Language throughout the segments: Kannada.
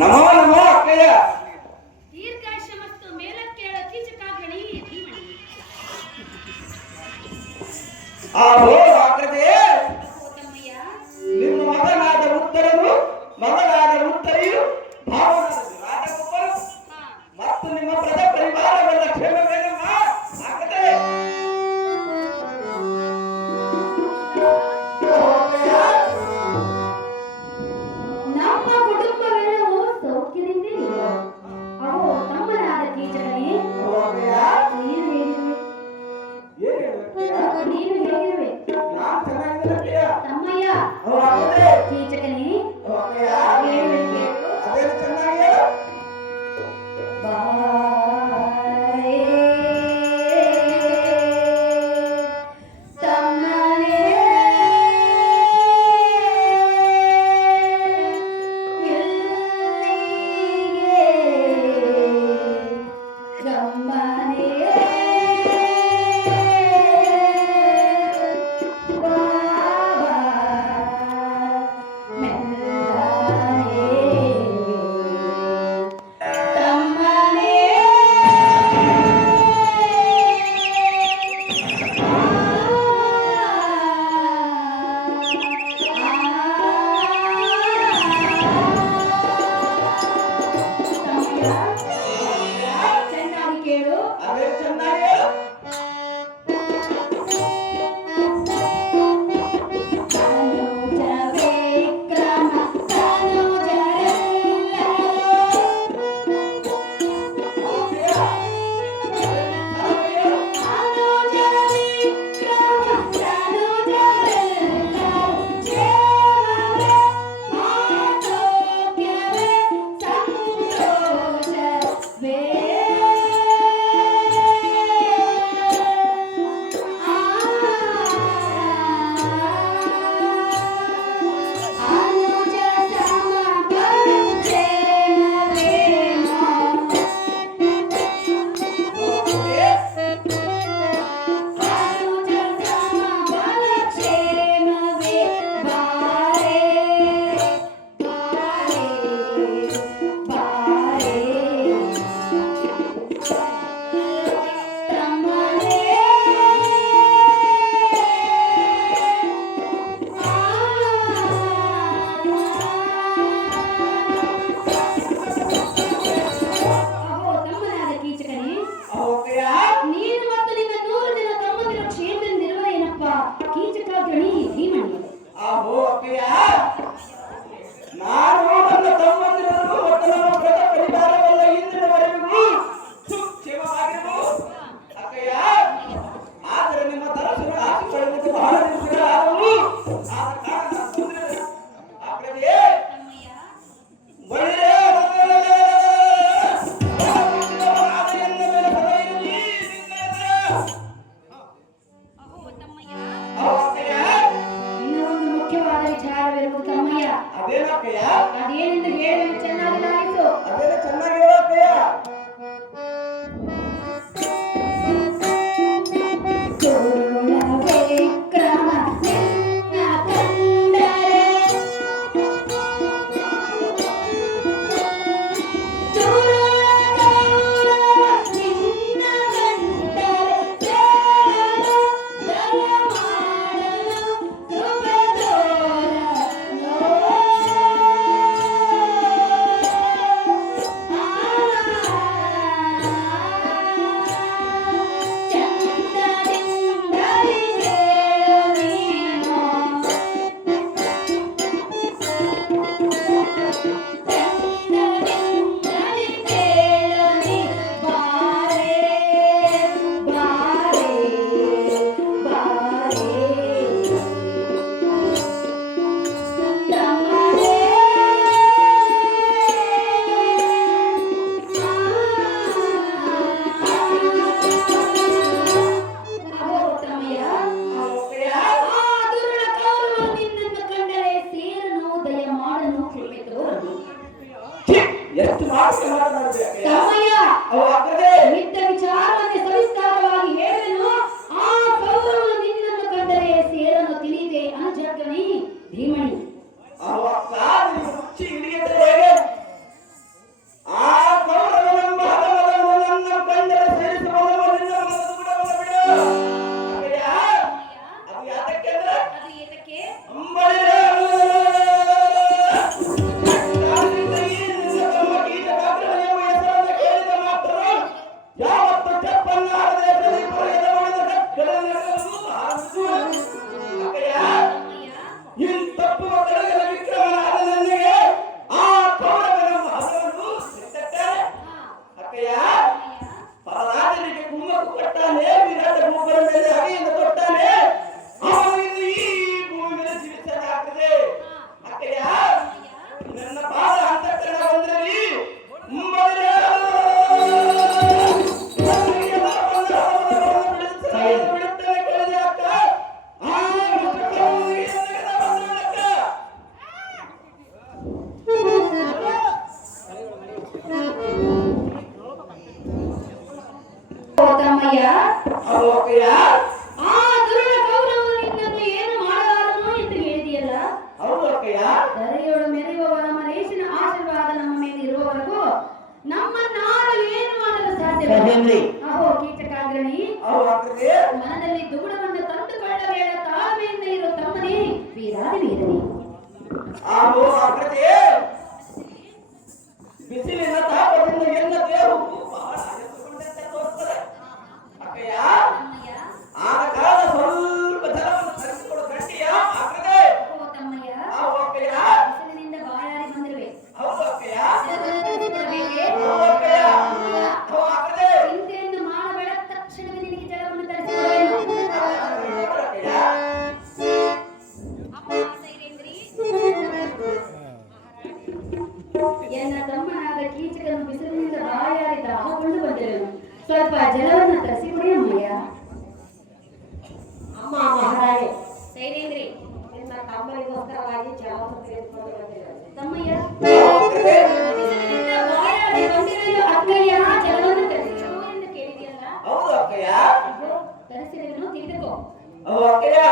ನಮೋ ನಮೋ ಅಕ್ಕಯ್ಯ. ದೀರ್ಘಾಯುಷ್ಯ ಮತ್ತು ಮೇಲಕ್ಕೇಳ ಕೀಚಕಾಗ್ರಣಿ ಧೀಮಣಿ. ಆಹೋ ಅಕ್ಕಯ್ಯ, ತಮ್ಮಯ್ಯ, ನಿಮ್ಮ ಮಗನಾದ ಉತ್ತರನು ಮಗನಾದ ಉತ್ತರಿಯು ಭಾವನಾದ ರಾಜಗೋಪಾಲ ಮತ್ತು ನಿಮ್ಮ ಪ್ರಜಾ ಪರಿವಾರಗಳ ಕ್ಷೇಮವೇನಮ್ಮ ಅಕ್ಕಯ್ಯ? ನಮ್ಮ ಕುಟುಂಬವೆಲ್ಲವೂ ಸೌಖ್ಯದಿಂದ ಇದೆ. ಅವು ತಮ್ಮನಾದ ಕೀಚಕನೇ, ನೀನು ಹೇಗಿರುವೆ? ನೀನು ಹೇಗಿರುವೆ ತಮ್ಮಯ್ಯ? ಕೀಚಕನೇ, ಹೇಳುವೆ ಕೇಳು. ಬಾರೇ ತಮ್ಮನೇ, ಎಲ್ಲಿಗೆ ಗಮ್ಮನೇ, ಬಾಬಾ ಮೆಲ್ಲನೆ ತಮ್ಮನೇ. ಚೆನ್ನಾಗಿ ಕೇಳು. ಅದೇ ಚೆನ್ನಾಗಿ ಹೇಳು. ತನುಜ ವಿಕ್ರಮ ತನುಜರೆಲ್ಲರೂ ತನುಜ ವಿಕ್ರಮ ತನುಜರೆಲ್ಲರೂ ಕ್ಷೇಮವೇ ಆರೋಗ್ಯವೇ ಸಂತೋಷವೇ. ಅನುಜ ಸಮ ಕ್ಷೇಮವೇನೋ ಅನುಜ ಸಮ ಕ್ಷೇಮವೇ. ಬಾರೇ ಬಾರೇ ಬಾರೇ ತಮ್ಮನೇ. ಅಹೋ ತಮ್ಮನಾದ ಕೀಚಕನೇ, ಅಕ್ಕಯ್ಯ, ನೀನು ಮತ್ತು ನಿನ್ನ 100 ಜನ ತಮ್ಮಂದಿರ ಕ್ಷೇತ್ರದಿಂದಿರುವ ಏನಪ್ಪ ಕೀಚಕಾಗ್ರಣಿ ಧೀಮಣಿ. ಆಹೋ ಅಕ್ಕಯ್ಯ, ನಾನು ನನ್ನ ತಮ್ಮಂದಿರನ್ನು ಮತ್ತು ನಮ್ಮ ಪ್ರಜಾ ಪರಿವಾರವೆಲ್ಲ ಇಂದಿನವರೆಗೂ ಸುಕ್ಷೇಮವಾಗಿರಬಹುದು ಅಕ್ಕಯ್ಯ. ಆದರೆ ನಿಮ್ಮ ತರಸು ಆಶೀರ್ವಾದಕ್ಕೆ ಬಹಳ ದಿವಸಗಳಾದವು. ಆದ ಕಾರಣ ನಾನು ಬಂದಿರುವೆ. ಅಕ್ಕಯ್ಯ, ಒಳ್ಳೆಯ ಇನ್ನೊಂದು ಮುಖ್ಯವಾದ ವಿಚಾರವಿರುವುದು ತಮ್ಮಯ್ಯ. ಅದೇನಕ್ಕಯ್ಯ? ಅದೇನೆಂದು ಹೇಳಲು ಚೆನ್ನಾಗಿ ಲಾಯಿಸು. ಅದೇನ ಚೆನ್ನಾಗಿ ಹೇಳಕ್ಕಯ್ಯ. ತೋಳ ವಿಕ್ರಮ ನಿನ್ನ ಕಂಡರೆ ತೋಳ ಗೌರವ ನಿನ್ನ ಕಂಡರೆ ಸೇರಲು ದಯ ಮಾಡಲು ಕೃಪೆ ತೋರಲು. ಚಂದದಿಂದಲೇ ಕೇಳು ನೀನು. ಚಂದದಿಂದಲೇ ಕೇಳು ನೀ. ಬಾರೇ ಬಾರೇ ಬಾರೇ ತಮ್ಮನೇ. ಅಹೋ ತಮ್ಮಯ್ಯ, ಅಕ್ಕಯ್ಯ, ಆ ದುರುಳ ಕೌರವರು ನಿನ್ನನ್ನು ಕಂಡರೆ ಸೇರನು ದಯ ಮಾಡನು ಕೃಪೆ ತೋರನು. ಛೀ, ಎಷ್ಟು ಮಾತನಾಡಿದೆ ಅಕ್ಕಯ್ಯ. ತಮ್ಮಯ್ಯ, ಅವ ಅಕ್ಕಯ್ಯ, ಇದ್ದ ವಿಚಾರವನ್ನೇ ಸವಿಸ್ತಾರವಾಗಿ ಹೇಳನು. ಆ ಕೌರವರು ನಿನ್ನನ್ನು ಕಂಡರೆ ಸೇರನು ತಿಳಿದೆ ಅನುಜಗ್ಗನೇ ಧೀಮಣಿ. ಹೌದು ಅಕ್ಕಯ್ಯ. ಧರೆಯೋಳು ಮೆರೆಯುವ ಮರೇಶನ ಆಶೀರ್ವಾದ ನಮ್ಮ ಮೇಲೆ ಇರುವವರೆಗೂ ನಮ್ಮ ನಾಡು ಏನು ಮಾಡಲು ಸಾಧ್ಯವಿಲ್ಲ. ಅಹೋ ಕೀಚಕಾಗ್ರಣಿ, ಮನದಲ್ಲಿ ದುಗುಡವನ್ನು ತಂದುಕೊಳ್ಳಬೇಡ, ತಾಳ್ಮೆಯಿಂದ ಇರೋ ತಮ್ಮನೇ ವೀರಾದಿ ವೀರನೇ. ಬಿಸಿಲಿನ ತಾಪದಿಂದ ಎಲ್ಲ ದೇವರು ಬಹಳ ಎತ್ತುಕೊಂಡಂತೆ ತೋರುತ್ತದೆ ಅಕ್ಕಯ್ಯ. ಆದ ಕಾಲ ಸ್ವಲ್ಪ ಜಲವನ್ನು ತರಿಸಿಕೊಡು ಗಂಟಿಯ ಆಗ್ತದೆ. ತಮ್ಮಯ್ಯ, ಅಕ್ಕಯ್ಯ ಬಿಸಿಲಿನಿಂದ ಬಾಯಾರಿ ಬಂದಿರುವೆ. ಹೌದು ಅಕ್ಕಯ್ಯ. ಚಿಂತೆಯನ್ನು ಮಾಡಬೇಡ, ತಕ್ಷಣವೇ ನಿನಗೆ ಜಲವನ್ನು ತರಿಸಿಕೊಡುವೆನು. ಎನ್ನ ತಮ್ಮನಾದ ಕೀಚಕನು ಬಿಸಿಲಿನಿಂದ ಬಾಯಾರಿ ದಾಹಗೊಂಡು ಬಂದಿರನು. ಸ್ವಲ್ಪ ಜಲವನ್ನು ತರಿಸಿಕೊಡಿ ಅಮ್ಮಯ್ಯ. ಅಮ್ಮ ಮಹಾರಾಣಿ, ಸೈರೇಂದ್ರಿ, ನಿನ್ನ ತಮ್ಮನಿಗೋಸ್ಕರವಾಗಿ ಜಲವನ್ನು ತೆಗೆದುಕೊಂಡು ಬಂದಿದ್ದಾರೆ. ತಮ್ಮಯ್ಯ, ಬಿಸಿಲಿನಿಂದ ಬಾಯಾರಿ ಬಂದಿರಲು ಅಕ್ಕಯ್ಯ ಜಲವನ್ನು ತರಿಸಿಕೊಡು ಎಂದು ಕೇಳಿದೆಯಲ್ಲ. ಹೌದು ಅಕ್ಕಯ್ಯ. ತರಿಸಿದನು, ತಿಳಿದುಕೋ. ಅಕ್ಕಯ್ಯ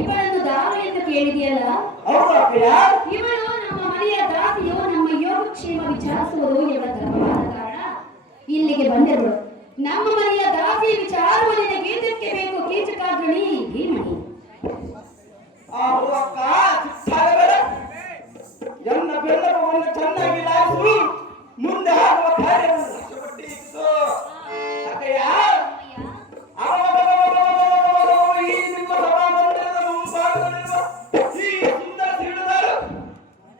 ಇವಳನ್ನು ದಾರು ಎಂದು ಕೇಳಿದೆಯಲ್ಲ. ಇವಳು ನಮ್ಮ ಮನೆಯ ದಾಸಿಯು, ನಮ್ಮ ಯೋಗಕ್ಷೇಮ ವಿಚಾರಿಸುವುದು ಎಂಬ ಧರ್ಮವಾದ ಕಾರಣ ಇಲ್ಲಿಗೆ ಬಂದಿರುವಳು. ನಮ್ಮ ಮನೆಯ ದಾಸಿ ವಿಚಾರವು ನಿನಗೆ ಏತಕ್ಕೆ ಬೇಕು ಕೀಚಕಾಗ್ರಣಿ ಭೀಮಣಿ? ಎನ್ನ ಬೆಲ್ಲವನ್ನು ಚೆನ್ನಾಗಿ ಲಾಯಿಸು, ಮುಂದೆ ಆಗುವ ಕಾರ್ಯವನ್ನು ಅಕ್ಕಯ್ಯ. ಈ ನಿಮ್ಮ ಸಭಾಮಂದಿರದ ಮುಂಭಾಗದಲ್ಲಿರುವ ಈ ಸುಂದರ ಸಿಡಿದಾರು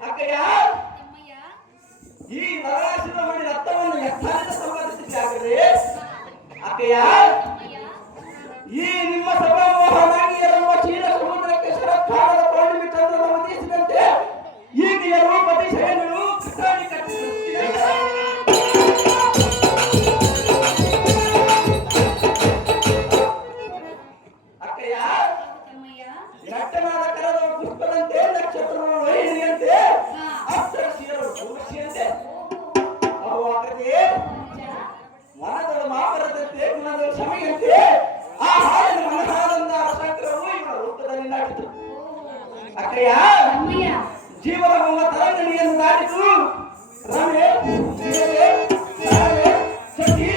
ಅಕ್ಕಯ್ಯ, ಈ ನರಾಶಿನ ಮಣಿ ರಕ್ತವನ್ನು ಯಥಾರ್ಥ ಸಂಪಾದಿಸಿದ್ದಾಗಲೇ ಅಕ್ಕಯ್ಯ, ಈ ನಿಮ್ಮ ಸಭಾಮೋಹನಾಗಿ ಇರುವ ಚೀಲ ಸಮುದ್ರಕ್ಕೆ ಶರತ್ಕಾಲದ ಪೌರ್ಣಿಮೆ ಚಂದ್ರನ ಉದಯಿಸಿದಂತೆ ಈಗ ಎರಡು ಪ್ರತಿಶಯಗಳು ಕೃಷ್ಣಾನಿ ಕಟ್ಟಿರುತ್ತಿದ್ದಾರೆ. ಅಕ್ಕಯ್ಯ, ನಟ್ಟನಾದ ಕರದ ಪುಷ್ಪದಂತೆ, ನಕ್ಷತ್ರದ ವೈರಿಯಂತೆ, ಅಪ್ಸರಸಿಯರು ಪೂರ್ಷಿಯಂತೆ, ಅವು ಆಕೃತಿಯೇ ಮನದ ಮಾಪರದಂತೆ, ಗುಣದ ಕ್ಷಮೆಯಂತೆ ಆ ಹಾಡಿನ ಮನಸಾನಂದ ಶಂಕರವು ಇವರ ರೂಪದಲ್ಲಿ ನಾಟಿತು. ಅಕ್ಕಯ್ಯ, ಜೀವನ ತರಂಗಣಿಯನ್ನು ದಾಟಿತು. ರಮೆ, ಶಿವೇ, ಸಾರವೇ, ಸಖಿ,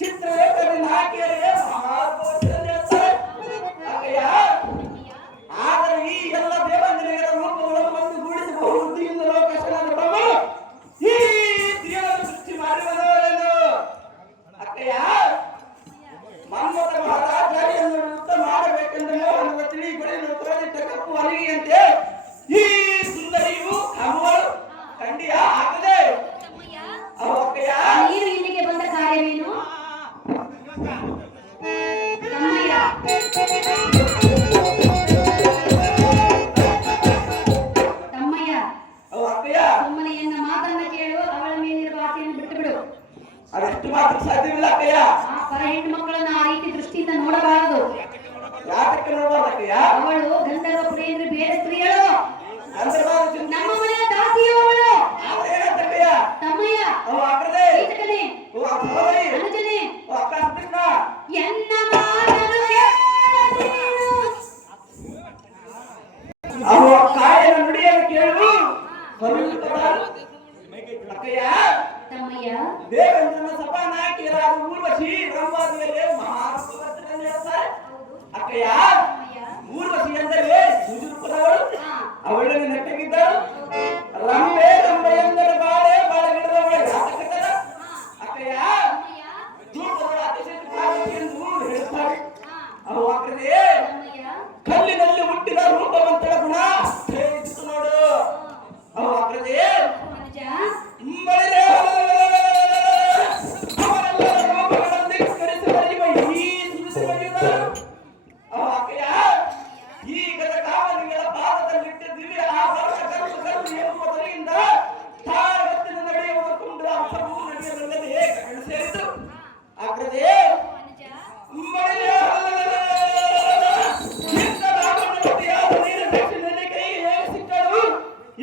ಚಿತ್ರವೇತನ ನಾಕಿಯರೇ ಮಹಾಭೋಜನಲ್ಲಿ ಇರ್ತಾರೆ. ಅಕ್ಕಯ್ಯ, ಆದರೆ ಈ ಎಲ್ಲ ದೇವಾಂಗನೆಗಳ ರೂಪಗಳನ್ನು ಒಂದು ಗೂಡಿಸುವ ಬುದ್ಧಿಯಿಂದ ಲೋಕೇಶನಾದ ಬ್ರಹ್ಮ ಈ ದೇವರ ಸೃಷ್ಟಿ ಮಾಡಿರುವುದೇನು? ಅಕ್ಕಯ್ಯ, ಮನ್ಮಥ ಚಂದ ಮೋಹನದ ತಿಳಿ ಬಳೆಯನ್ನು ತೊಳೆದಿಟ್ಟ ಕಪ್ಪು ಅಲಿಗೆಯಂತೆ ಈ ಸುಂದರಿಯು ಅಮ್ಮಳು ಖಂಡಿಯ ಆಗದೆ ಅವಕ್ಕಯ್ಯ ನೀನು ಇಲ್ಲಿಗೆ ಬಂದ ಕಾರ್ಯವೇನು ತಮ್ಮಯ್ಯ? ತಮ್ಮಯ್ಯ ಅವಕ್ಕಯ್ಯ ಸುಮ್ಮನೆ ಎನ್ನ ಮಾತನ್ನ ಕೇಳು, ಅವಳ ಮೇಲಿರುವ ಆಸೆಯನ್ನು ಬಿಟ್ಟು ಬಿಡು. ಅದೆಷ್ಟು ಮಾತ್ರ ಸಾಧ್ಯವಿಲ್ಲ ಅಕ್ಕಯ್ಯ. ಆ ಪರ ಹೆಣ್ಣು ಮಕ್ಕಳನ್ನ ಆ ರೀತಿ ದೃಷ್ಟಿಯಿಂದ ನೋಡಬಾರದು. ಯಾಕೆ ನೋಡಬಾರ್ದು ಅಕ್ಕಯ್ಯ? ಅವಳು ಗಂಧರ್ವ ಪುರಿ ಅಂದ್ರೆ ಬೇರೆ ಸ್ತ್ರೀಯಳು, ಗಂಧರ್ವರ ಚಿಂತೆ ನಮ್ಮ ಮನೆಯ ದಾಸಿಯು ಅವಳು. ಅಕ್ಕಯ್ಯ ತಮ್ಮಯ್ಯ ಅವ ಆಗದೆ ಈತಕನೇ ಅನುಜನೇ ಅಕ್ಕ ಕೃಷ್ಣ ಎನ್ನ ಮಾತನ್ನು ಕೇಳು. ಅವ ಕಾಯನ ನುಡಿಯನ್ನು ಕೇಳು ಅಕ್ಕಯ್ಯ. ತಮ್ಮಯ್ಯ ದೇವೇಂದ್ರನ ಸಭಾನಾಯಕಿಯರಾದ ಊರ್ವಶಿ ರಂಭಾದಿಯಲ್ಲಿ ಮಹಾರಥವನ್ನು ಹೇಳ್ತಾರೆ ಅಕ್ಕಯ್ಯ. ಊರ್ವಶಿ ಎಂದರೆ ಸುಜುರುಪದವಳು, ಅವಳನ್ನು ನೆಟ್ಟಗಿದ್ದಳು. ರಂಬೆ ರಂಬೆ ಎಂದರೆ ಬಾಳೆ ಬಾಳೆಗಿಡದವಳು ಜಾತಕದ ಅಕ್ಕಯ್ಯ. ದೂರದವಳು ಅತಿಶಯ ಪಾರ್ವತಿ ಎಂದು ಹೇಳ್ತಾರೆ. ಅವು ಅಕ್ಕದೆ ಕಲ್ಲಿನಲ್ಲಿ ಹುಟ್ಟಿದ ರೂಪವಂತರ ಗುಣ ಸೇರಿಸಿತು ನೋಡು. ಅವು ಅಕ್ಕದೆ ಈಗದ ಕಾವಲಿಗಳ ಪಾದದಲ್ಲಿಟ್ಟ ದಿವ್ಯ ಆಭರಣ ಕಲ್ಲು ಕಲ್ಲು ಎಂಬುದರಿಂದ ತಾಳಗತ್ತಿನ ನಡೆಯುವ ಕುಂಡ ಅಂಶವೂ ನಡೆಯಬಲ್ಲದೆ ಕಣ್ಣು ಸೇರಿತು ಅಗ್ರದೇ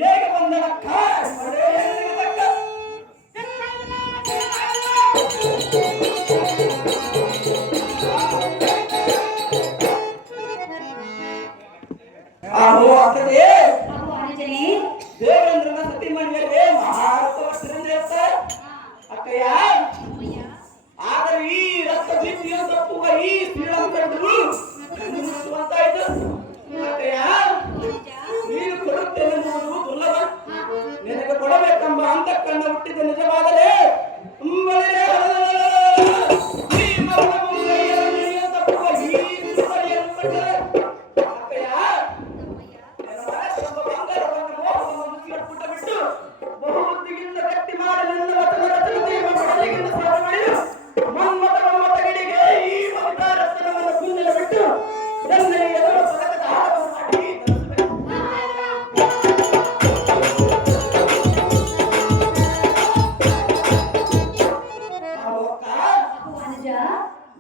ಹೇಗೆ ಬಂದನ ದೇವೇಂದ್ರನ ಸತಿಮಣಿಯಲ್ಲೇ ಮಹಾರಥವನ್ನು ಹೇಳ್ತಾರೆ ಅಕ್ಕಯ್ಯ. ಆದರೆ ಈ ರಕ್ತ ದೀಪಿಯನ್ನು ತಪ್ಪುವ ಈ ಶ್ರೀರಂಗರು ಮುಚ್ಚುವಂತಾಯ್ತು ಅಕ್ಕಯ್ಯ. ನೀನು ಕೊಡುತ್ತೇನೆನ್ನುವುದು ದುರ್ಲಭ, ನಿನಗೆ ಕೊಡಬೇಕೆಂಬ ಅಂತಃಕರಣ ಹುಟ್ಟಿದ ನಿಜವಾದರೆ ತಪ್ಪುವ ಈ ಸುಂದರಿಯನ್ನು ಕಂಡರೆ ಅಕ್ಕಯ್ಯ ಬಿಟ್ಟು ಬಹುಬುದ್ಧಿಯಿಂದ ಗಟ್ಟಿ ಮಾಡಿ ನನ್ನ ವಚನ ರಚನೆಯನ್ನು ಬಡಲಿಗಿಂತ ಸಾಲ ಮಾಡಿರು ಮನ್ಮತ ಮಮ್ಮತಗಳಿಗೆ ಈ ಮಮತಾರತ್ನವನ್ನು ಕೂದಲು ಬಿಟ್ಟು ನನ್ನ ಎದುರು ಪದಕದ ಹಾರವನ್ನು ಮಾಡಿ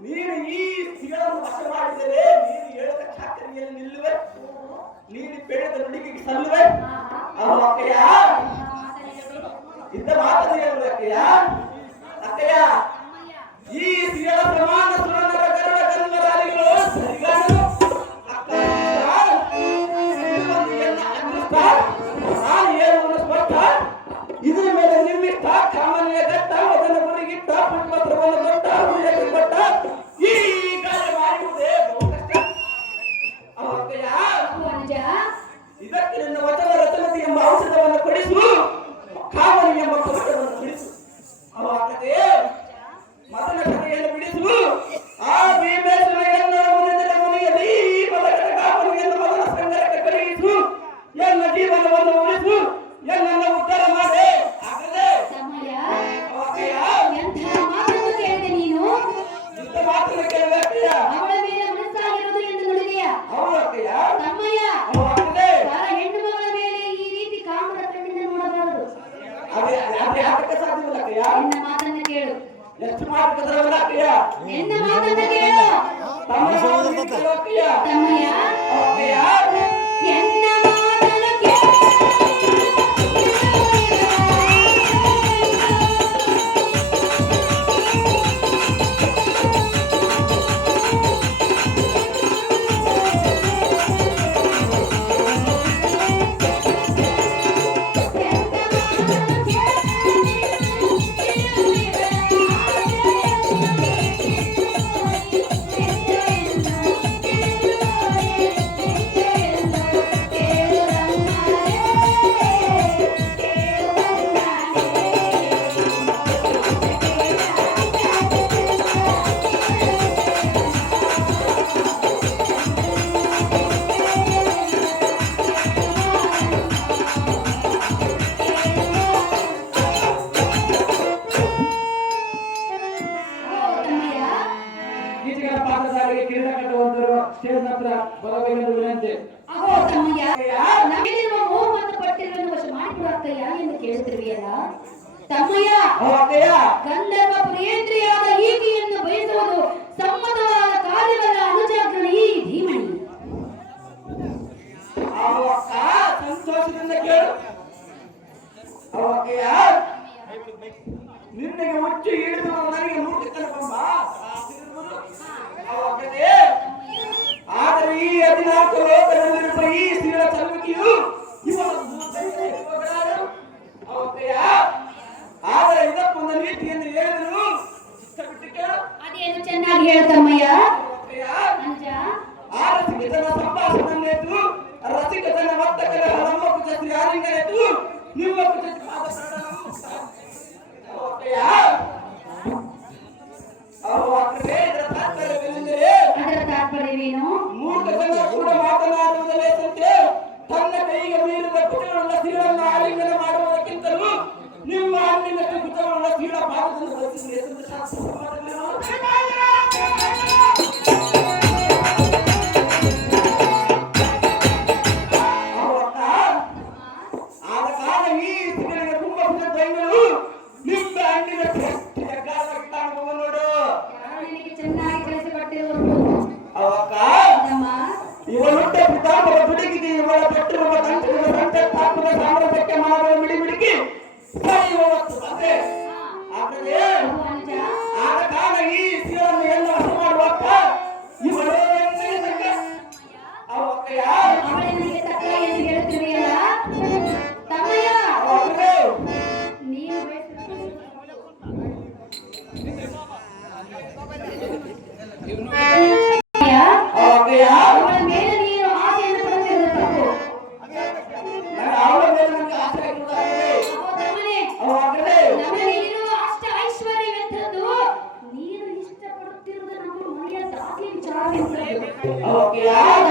ನೀನು ಈ ಸ್ಥಿರವನ್ನು ವಶ ಮಾಡಿದರೆ ನೀನು ಹೇಳಿದ ಚಾಕರಿಯಲ್ಲಿ ನಿಲ್ಲುವೆ, ನೀನು ಬೆಳೆದ ನುಡಿಗೆ ಸಲ್ಲುವೆ. ಅಕ್ಕಯ್ಯ ಇದ್ದ ಮಾತನ್ನು ಹೇಳುವ ಅಕ್ಕಯ್ಯ. ಅಕ್ಕಯ್ಯ ಈ ಸಿಗಳ ಪ್ರಮಾಣ ಸುರನರ ಗರುಡ ಗಂಧರಾಲಿಗಳು ಸರಿಗಾನರು ಅಕ್ಕಯ್ಯ. ನಾನು ಹೇಳುವುದು ಸ್ಪಷ್ಟ, ಇದರ ಮೇಲೆ ನಿರ್ಮಿಷ್ಟ ಕಾಮನೆಯ ಗಟ್ಟ ಅದನ್ನು ಗುರಿಗಿಟ್ಟ ಪುಷ್ಪತ್ರವನ್ನು ದೊಡ್ಡ ಹೃದಯಕ್ಕೆ ಕೊಟ್ಟ ಈ ಕಾರ್ಯ ಮಾಡುವುದೇ ಬಹು ಕಷ್ಟ. ಅಕ್ಕಯ್ಯ ಇದಕ್ಕೆ ನನ್ನ ವಚನ ರಚನತೆ ಎಂಬ ಔಷಧವನ್ನು ಕೊಡಿಸು, ಕಾಮನಿ ಎಂಬ ಪುಸ್ತಕವನ್ನು ಬಿಡಿಸು. ಅವ ಕಥೆ ಮತನ ಕಥೆಯನ್ನು ಬಿಡಿಸು. ಆ ಭೀಮೇಶ್ವರಯ್ಯನ ಮುನಿದ ಮುನಿಯಲ್ಲಿ ಮದಕದ ಕಾಮನಿಯನ್ನು ಮದನ ಸಂಗರಕ್ಕೆ ಕಳುಹಿಸು. ಎನ್ನ ಜೀವನವನ್ನು ಉಳಿಸು, ಎನ್ನನ್ನು ಉದ್ಧಾರ ಮಾಡಿ ಆಗದೆ. ಎಂಥ ಮಾತನ್ನು ಕೇಳಿದೆ ನೀನು? ಇಂಥ ಮಾತನ್ನು ಕೇಳಬೇಕಯ್ಯ. ಅವಳ ಮೇಲೆ ಮನಸ್ಸಾಗಿರುವುದು ಎಂದು ನುಡಿದೆಯಾ? ಹೌದು ಅಕ್ಕಯ್ಯ. ತಮ್ಮಯ್ಯ ಆಗದೆ ಹೆಣ್ಣು ಮಗಳ ಮೇಲೆ ಈ ರೀತಿ ಕಾಮದ ಕಣ್ಣಿಂದ ನೋಡಬಾರದು. ಅದೇ ಯಾಕೆ ಸಾಧ್ಯವಿಲ್ಲ ಅಕ್ಕಯ್ಯ. ಎನ್ನ ಮಾತನ್ನ ಕೇಳು. ಎಷ್ಟು ಮಾತುಕದ್ರವಲ್ಲ ಅಕ್ಕಯ್ಯ. ಎನ್ನ ಮಾತನ್ನ ಕೇಳು. ಅಕ್ಕಯ್ಯ ತಮ್ಮಯ್ಯ ಅಕ್ಕಯ್ಯ ಎನ್ನ ಮಾತನ್ನ ಕೇಳು. ಕಿರೀಟ ಕಟ್ಟುವಂತರು ಸ್ಟೇಜ್ ಹತ್ರ ಬರಬೇಕೆಂದು ವಿನಂತಿ. ಅಹೋ ತಮ್ಮಯ್ಯ, ನಮ್ಮೆಲ್ಲಿರುವ ಮೋಹ ಮತ್ತು ಪಟ್ಟಿರುವನ್ನು ವಶ ಮಾಡಿಕೊಡಕ್ಕಯ್ಯ ಎಂದು ಕೇಳುತ್ತಿರುವೆಯಲ್ಲ ತಮ್ಮಯ್ಯ. ಅಕ್ಕಯ್ಯ, ಗಂಧರ್ವ ಪ್ರಿಯೇಂದ್ರಿಯಾದ ಈಕೆಯನ್ನು ಬಯಸುವುದು ಸಮ್ಮತವಾದ ಕಾರ್ಯವಲ್ಲ ಅನುಜಾಗ್ರಣ ಈ ಧೀಮಣಿ. ಅಕ್ಕ ಸಂತೋಷದಿಂದ ಕೇಳು. ಅಕ್ಕಯ್ಯ, ನಿನ್ನಗೆ ಹುಚ್ಚು ಹಿಡಿದು ನನಗೆ ಮೂರ್ಖತನ ಬಂದ. ಆದರೆ ಈ 14 ಲೋಕದಲ್ಲಿರುವ ಈ ಸ್ತ್ರೀಯ ಚಲುವಿಕೆಯು ಆದರೆ ಇದಕ್ಕೊಂದು ನೀತಿಯನ್ನು ಹೇಳಿದ್ರು ಬಿಟ್ಟು ಕೇಳು. ಅದೇನು ಚೆನ್ನಾಗಿ ಹೇಳ್ತಮ್ಮಯ್ಯ. ಅಂಜ ಆರಸಿಕತನ ಸಂಭಾಷಣೆಯು ರಸಿಕತನ ವರ್ತಕರ ಹಲಮೋಕು ಜಸ್ತಿ ಆಲಿಂಗನೆತು ನಿಮ್ಮ ಅದರ ತಾತ್ಪರ್ಯವೇನು? ಮೂರ್ಖ ಜನ ಕೂಡ ಮಾತನಾಡುವುದಲ್ಲೇ ಸಂತೆ ತನ್ನ ಕೈಗೆ ಮೀರಿದ ಕುಟುಂಬದ ಸೀಳನ್ನು ಆಲಿಂಗನ ಮಾಡುವುದಕ್ಕಿಂತಲೂ ನಿಮ್ಮ ಅಣ್ಣಿನ ಕುಟುಂಬದ ಸೀಳ ಭಾಗವನ್ನು ಬಳಸಿದರೆ ಎಂದು ಶಾಸ್ತ್ರ ಸಮಾಜದಲ್ಲಿ ಆದ ಕಾರಣ ಈ ಸ್ತ್ರೀಗಳಿಗೆ ತುಂಬಾ ಬೈಗಳು ನಿಮ್ಮ ಅಣ್ಣಿನ ಕಾಣುವ ನೋಡು. ನಿನಗೆ ಚೆನ್ನಾಗಿ ಕಲಿಸಿಕೊಟ್ಟಿರುವುದು ಅವಕ್ಕ ನಮ್ಮ ಇವಳುಟ್ಟ ಪಿತಾಂಬರ ದುಡುಗಿಗೆ ಇವಳ ಪಟ್ಟಿರುವ ತಂತ್ರದ ಸಂಕಲ್ಪಾತ್ಮಕ ಸಾಮ್ರಾಜ್ಯಕ್ಕೆ ಮಾಡುವ ಮಿಡಿಮಿಡಿಕಿ ಸಾಯುವವತ್ತು ಬಂದೆ. ಆದರೆ ಅಂಜ ಆದ ಕಾರಣ ಈ ಸೀಳನ್ನು ಎಲ್ಲ ವಶ ಮಾಡುವಕ್ಕ ಇವಳು ಅವಕ್ಕ ಯಾರು ಅವಳೇ ನನಗೆ ತಕ್ಕ ಎಂದು ಹೇಳುತ್ತಿರುವೆಯಲ್ಲ ತಮ್ಮಯ್ಯ. ನೀನು ಅವಳ ಮೇಲೆ ನೀನು ಆಸೆಯನ್ನು ಪಡುತ್ತಿರುವುದು ತಪ್ಪು. ಅವಳ ಮೇಲೆ ನನಗೆ ಆಸೆ ಇರುವುದಾಗಿದೆ. ಅಹೋ ತಮ್ಮನೇ, ಅವಕ್ಕೆ ನಮಗೆ ಇರುವ ಅಷ್ಟ ಐಶ್ವರ್ಯವೆಂಥದ್ದು ನೀನು ಇಷ್ಟಪಡುತ್ತಿರುವುದು ನಮ್ಮ ಮನೆಯ ದಾಸಿ ವಿಚಾರವೆಂಥದ್ದು. ಅವಕ್ಕೆ ಯಾರು